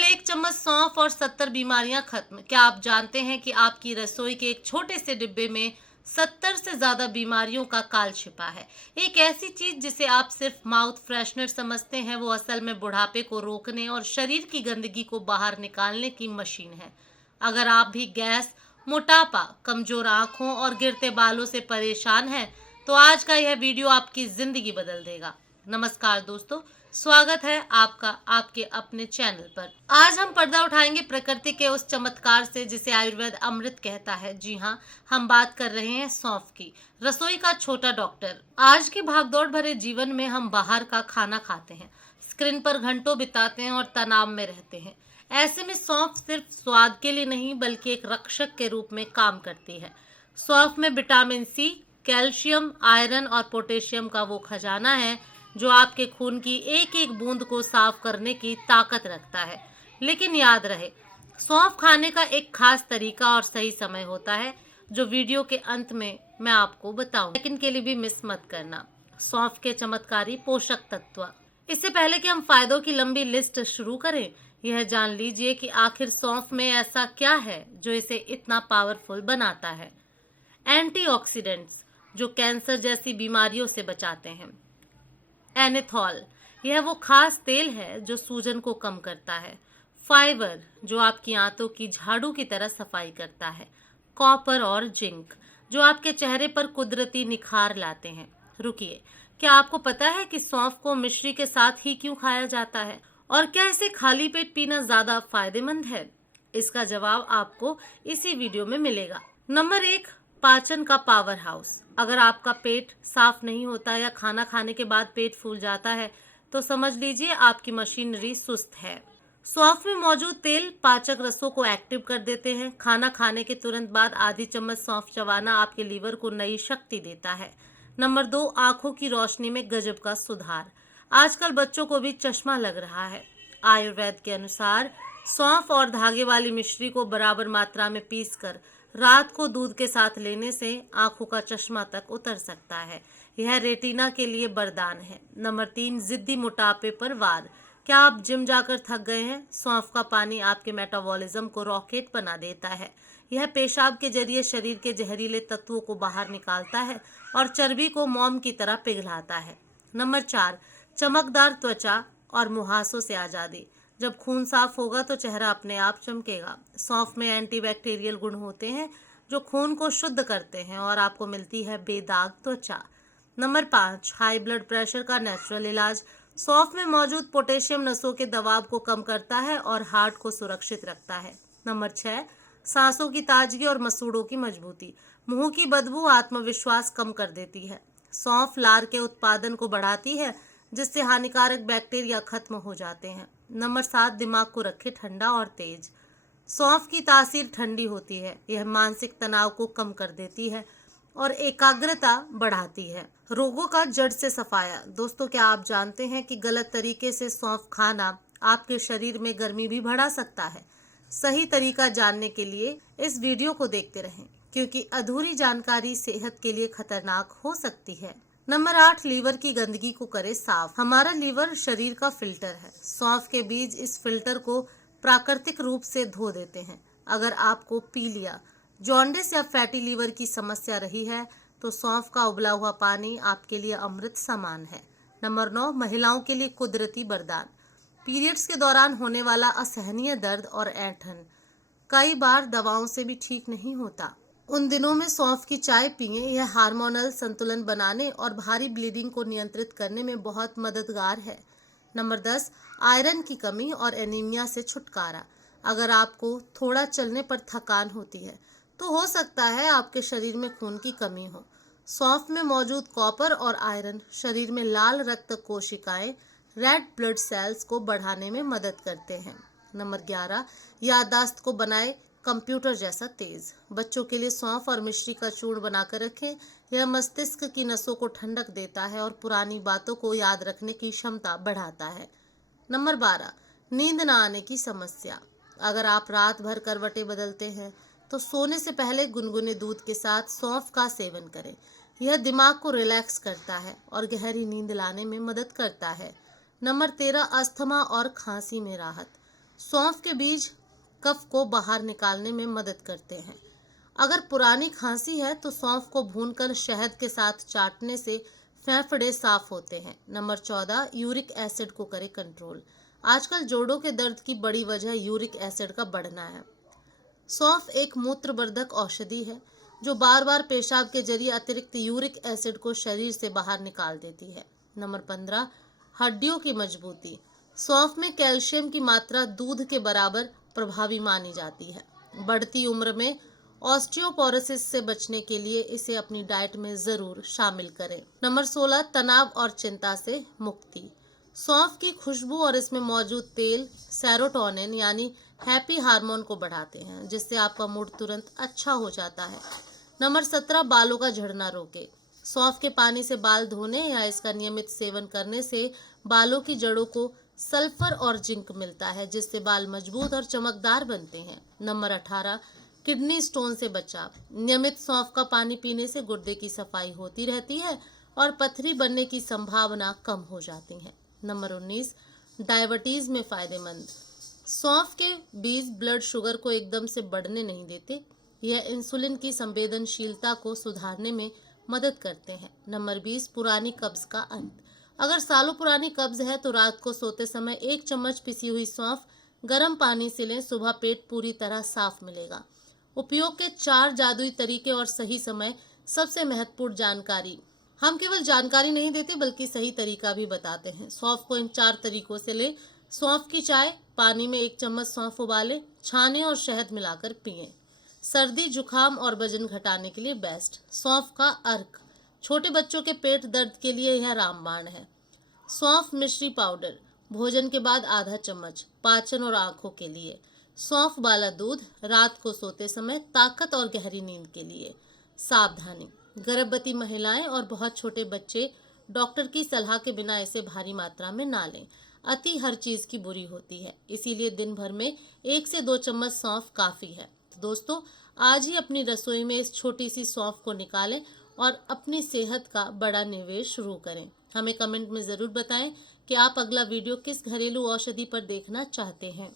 केवल 1 चम्मच सौंफ और 70 बीमारियां खत्म। क्या आप जानते हैं कि आपकी रसोई के एक छोटे से डिब्बे में 70 से ज्यादा बीमारियों का काल छिपा है। एक ऐसी चीज जिसे आप सिर्फ माउथ फ्रेशनर समझते हैं, वो असल में बुढ़ापे को रोकने और शरीर की गंदगी को बाहर निकालने की मशीन है। अगर आप भी गैस, मोटापा, कमजोर आंखों और गिरते बालों से परेशान हैं, तो आज का यह वीडियो आपकी जिंदगी बदल देगा। नमस्कार दोस्तों, स्वागत है आपका आपके अपने चैनल पर। आज हम पर्दा उठाएंगे प्रकृति के उस चमत्कार से जिसे आयुर्वेद अमृत कहता है। जी हाँ, हम बात कर रहे हैं सौंफ की, रसोई का छोटा डॉक्टर। आज के भागदौड़ भरे जीवन में हम बाहर का खाना खाते हैं, स्क्रीन पर घंटों बिताते हैं और तनाव में रहते हैं। ऐसे में सौंफ सिर्फ स्वाद के लिए नहीं बल्कि एक रक्षक के रूप में काम करती है। सौंफ में विटामिन सी, कैल्शियम, आयरन और पोटेशियम का वो खजाना है जो आपके खून की एक एक बूंद को साफ करने की ताकत रखता है। लेकिन याद रहे, सौंफ खाने का एक खास तरीका और सही समय होता है, जो वीडियो के अंत में मैं आपको बताऊं। लेकिन के लिए भी मिस मत करना। सौंफ के चमत्कारी पोषक तत्व। इससे पहले कि हम फायदों की लंबी लिस्ट शुरू करें, यह जान लीजिए कि आखिर सौंफ में ऐसा क्या है जो इसे इतना पावरफुल बनाता है। एंटीऑक्सीडेंट्स, जो कैंसर जैसी बीमारियों से बचाते हैं। एनेथॉल, यह वो खास तेल है जो सूजन को कम करता है। फाइबर, जो आपकी आंतों की झाड़ू की तरह सफाई करता है। कॉपर और जिंक, जो आपके चेहरे पर कुदरती निखार लाते हैं। रुकिए, क्या आपको पता है कि सौंफ को मिश्री के साथ ही क्यों खाया जाता है, और क्या इसे खाली पेट पीना ज्यादा फायदेमंद है? इसका जवाब आपको इसी वीडियो में मिलेगा। नंबर 1, पाचन का पावर हाउस। अगर आपका पेट साफ नहीं होता या खाना खाने के बाद पेट फूल जाता है, तो समझ लीजिए आपकी मशीनरी सुस्त है। सौंफ में मौजूद तेल पाचक रसों को एक्टिव कर देते हैं। खाना खाने के तुरंत बाद आधी चम्मच सौंफ चबाना आपके लीवर को नई शक्ति देता है। नंबर 2, आंखों की रोशनी में गजब का सुधार। आजकल बच्चों को भी चश्मा लग रहा है। आयुर्वेद के अनुसार सौंफ और धागे वाली मिश्री को बराबर मात्रा में पीसकर रात को दूध के साथ लेने से आंखों का चश्मा तक उतर सकता है। यह रेटिना के लिए वरदान है। नंबर 3, जिद्दी मोटापे पर वार। क्या आप जिम जाकर थक गए हैं? सौंफ का पानी आपके मेटाबॉलिज्म को रॉकेट बना देता है। यह पेशाब के जरिए शरीर के जहरीले तत्वों को बाहर निकालता है और चर्बी को मोम की तरह पिघलाता है। नंबर 4, चमकदार त्वचा और मुहासों से आज़ादी। जब खून साफ होगा तो चेहरा अपने आप चमकेगा। सौंफ में एंटीबैक्टीरियल गुण होते हैं जो खून को शुद्ध करते हैं और आपको मिलती है बेदाग त्वचा। नंबर 5, हाई ब्लड प्रेशर का नेचुरल इलाज। सौंफ में मौजूद पोटेशियम नसों के दबाव को कम करता है और हार्ट को सुरक्षित रखता है। नंबर 6, सांसों की ताजगी और मसूड़ों की मजबूती। मुंह की बदबू आत्मविश्वास कम कर देती है। सौंफ लार के उत्पादन को बढ़ाती है, जिससे हानिकारक बैक्टीरिया खत्म हो जाते हैं। नंबर 7, दिमाग को रखे ठंडा और तेज। सौंफ की तासीर ठंडी होती है। यह मानसिक तनाव को कम कर देती है और एकाग्रता बढ़ाती है। रोगों का जड़ से सफाया। दोस्तों, क्या आप जानते हैं कि गलत तरीके से सौंफ खाना आपके शरीर में गर्मी भी बढ़ा सकता है? सही तरीका जानने के लिए इस वीडियो को देखते रहें, क्योंकि अधूरी जानकारी सेहत के लिए खतरनाक हो सकती है। नंबर 8, लीवर की गंदगी को करे साफ। हमारा लीवर शरीर का फिल्टर है। सौंफ के बीज इस फिल्टर को प्राकृतिक रूप से धो देते हैं। अगर आपको पीलिया, जॉन्डिस या फैटी लीवर की समस्या रही है, तो सौंफ का उबला हुआ पानी आपके लिए अमृत समान है। नंबर 9, महिलाओं के लिए कुदरती वरदान। पीरियड्स के दौरान होने वाला असहनीय दर्द और ऐंठन कई बार दवाओं से भी ठीक नहीं होता। उन दिनों में सौंफ की चाय पिएं। यह हार्मोनल संतुलन बनाने और भारी ब्लीडिंग को नियंत्रित करने में बहुत मददगार है। नंबर 10, आयरन की कमी और एनीमिया से छुटकारा। अगर आपको थोड़ा चलने पर थकान होती है, तो हो सकता है आपके शरीर में खून की कमी हो। सौंफ में मौजूद कॉपर और आयरन शरीर में लाल रक्त कोशिकाएं, रेड ब्लड सेल्स को बढ़ाने में मदद करते हैं। नंबर 11, याददाश्त को बनाए कंप्यूटर जैसा तेज। बच्चों के लिए सौंफ और मिश्री का चूर्ण बनाकर रखें। यह मस्तिष्क की नसों को ठंडक देता है और पुरानी बातों को याद रखने की क्षमता बढ़ाता है। नंबर 12, नींद न आने की समस्या। अगर आप रात भर करवटें बदलते हैं, तो सोने से पहले गुनगुने दूध के साथ सौंफ का सेवन करें। यह दिमाग को रिलैक्स करता है और गहरी नींद लाने में मदद करता है। नंबर 13, अस्थमा और खांसी में राहत। सौंफ के बीज कफ को बाहर निकालने में मदद करते हैं। अगर पुरानी खांसी है तो सौंफ को भूनकर शहद के साथ चाटने से फेफड़े साफ होते हैं। नंबर 14, यूरिक एसिड को करे कंट्रोल। आजकल जोड़ों के दर्द की बड़ी वजह यूरिक एसिड का बढ़ना है। सौंफ एक मूत्रवर्धक औषधि है जो बार बार पेशाब के जरिए अतिरिक्त यूरिक एसिड को शरीर से बाहर निकाल देती है। नंबर 15, हड्डियों की मजबूती। सौंफ में कैल्शियम की मात्रा दूध के बराबर प्रभावी मानी जाती है। बढ़ती उम्र में ऑस्टियोपोरोसिस से बचने के लिए इसे अपनी डाइट में जरूर शामिल करें। नंबर 16, तनाव और चिंता से मुक्ति। सौंफ की खुशबू और इसमें मौजूद तेल सेरोटोनिन यानी हैप्पी हार्मोन को बढ़ाते हैं, जिससे आपका मूड तुरंत अच्छा हो जाता है। नंबर 17, बालों का झड़ना रोके। सौंफ के पानी से बाल धोने या इसका नियमित सेवन करने से बालों की जड़ों को सल्फर और जिंक मिलता है, जिससे बाल मजबूत और चमकदार बनते हैं। नंबर 18, किडनी स्टोन से बचाव। नियमित सौंफ का पानी पीने से गुर्दे की सफाई होती रहती है और पथरी बनने की संभावना कम हो जाती है। नंबर 19, डायबिटीज में फायदेमंद। सौंफ के बीज ब्लड शुगर को एकदम से बढ़ने नहीं देते। यह इंसुलिन की संवेदनशीलता को सुधारने में मदद करते हैं। नंबर 20, पुरानी कब्ज का अंत। अगर सालों पुरानी कब्ज है तो रात को सोते समय 1 चम्मच पिसी हुई सौंफ गर्म पानी से लें। सुबह पेट पूरी तरह साफ मिलेगा। उपयोग के 4 जादुई तरीके और सही समय। सबसे महत्वपूर्ण जानकारी, हम केवल जानकारी नहीं देते बल्कि सही तरीका भी बताते हैं। सौंफ को इन 4 तरीकों से लें। सौंफ की चाय, पानी में 1 चम्मच सौंफ उबालें, छानें और शहद मिलाकर पिएं। सर्दी, जुकाम और वजन घटाने के लिए बेस्ट। सौंफ का अर्क, छोटे बच्चों के पेट दर्द के लिए यह रामबाण है। सौंफ मिश्री पाउडर, भोजन के बाद आधा चम्मच, पाचन और आंखों के लिए। सौंफ वाला दूध, रात को सोते समय ताकत और गहरी नींद के लिए। सावधानी, गर्भवती महिलाएं और बहुत छोटे बच्चे डॉक्टर की सलाह के बिना इसे भारी मात्रा में ना लें। अति हर चीज की बुरी होती है, इसीलिए दिन भर में 1 से 2 चम्मच सौंफ काफी है। तो दोस्तों, आज ही अपनी रसोई में इस छोटी सी सौंफ को निकालें और अपनी सेहत का बड़ा निवेश शुरू करें। हमें कमेंट में जरूर बताएं कि आप अगला वीडियो किस घरेलू औषधि पर देखना चाहते हैं।